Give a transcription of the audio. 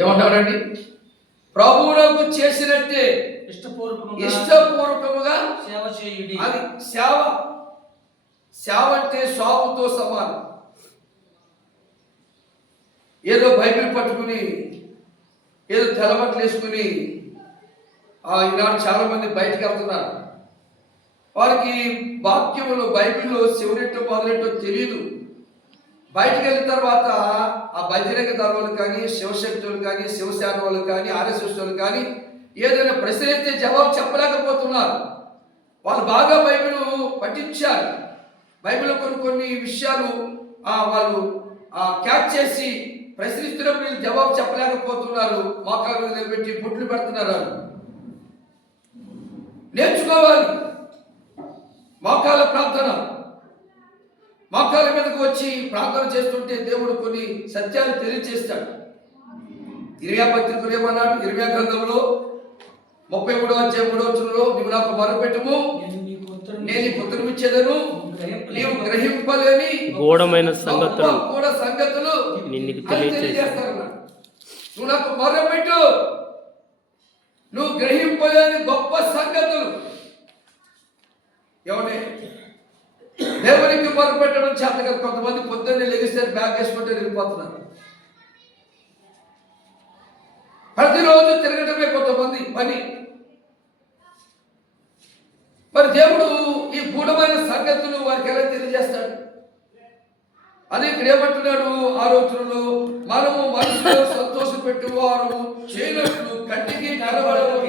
ఏమంటాడండి? ప్రభువునకు చేసినట్టే ఇష్టపూర్వకముగా సేవ చేయుడి. అది సేవ. సేవ అంటే స్వాముతో సమానం. ఏదో బైబిల్ పట్టుకుని ఏదో తెల్లబట్టలు వేసుకుని ఈనాడు చాలా మంది బయటకు వెళ్తున్నారు. వారికి వాక్యములు బైబిల్లో శివరెట్టో మొదలెట్టో తెలియదు. బయటకు వెళ్ళిన తర్వాత ఆ బహిరంగ దళాలు కానీ, శివశక్తులు కానీ, శివసేన వాళ్ళు కానీ, ఆర్ఎస్ఎస్ వాళ్ళు కానీ ఏదైనా ప్రశ్న అయితే జవాబు చెప్పలేకపోతున్నారు. వాళ్ళు బాగా బైబిల్ పఠించారు. బైబిల్లో కొన్ని విషయాలు వాళ్ళు క్యాచ్ చేసి ప్రశ్నిస్తున్నప్పుడు వీళ్ళు జవాబు చెప్పలేకపోతున్నారు. మోకాళ్ళ మీద పెట్టి బుట్లు పెడుతున్నారు. నేర్చుకోవాలి. మోకాళ్ళ ప్రార్థన. మోకాళ్ళ మీదకు వచ్చి ప్రార్థన చేస్తుంటే దేవుడు కొన్ని సత్యాలు తెలియజేస్తాడు. ఇర్మియా పత్రికలో ఏమన్నాడు? ఇర్మియా గ్రంథంలో 33వ అధ్యాయం 3వ వచనంలో, నీవు నాకు మొరపెట్టుము, నేను నీ పుత్రుని ఇచ్చేదను, నీవు గ్రహింపలేని గూఢమైన సంగతులు నిన్ను తెలియజేస్తాను. నువ్వు నాకు మొరపెట్టు, నువ్వు గ్రహింపలేని గొప్ప సంగతులు. ఏమని? దేవునికి మొరపెట్టడం చేత కదా. కొంతమంది పొద్దున్నే లెగిస్తే బ్యాగ్ వేసుకుంటే వెళ్ళిపోతున్నారు. ప్రతిరోజు తిరగటమే కొంతమంది పని. మరి దేవుడు ఈ గూఢమైన సంగతులు వారికి ఎలా తెలియజేస్తాడు? అదే ఇక్కడ ఏమంటున్నాడు? ఆ రోజుల్లో మనము మనసులో సంతోష పెట్టువారు చేయనట్లు కంటికి కనబడవు.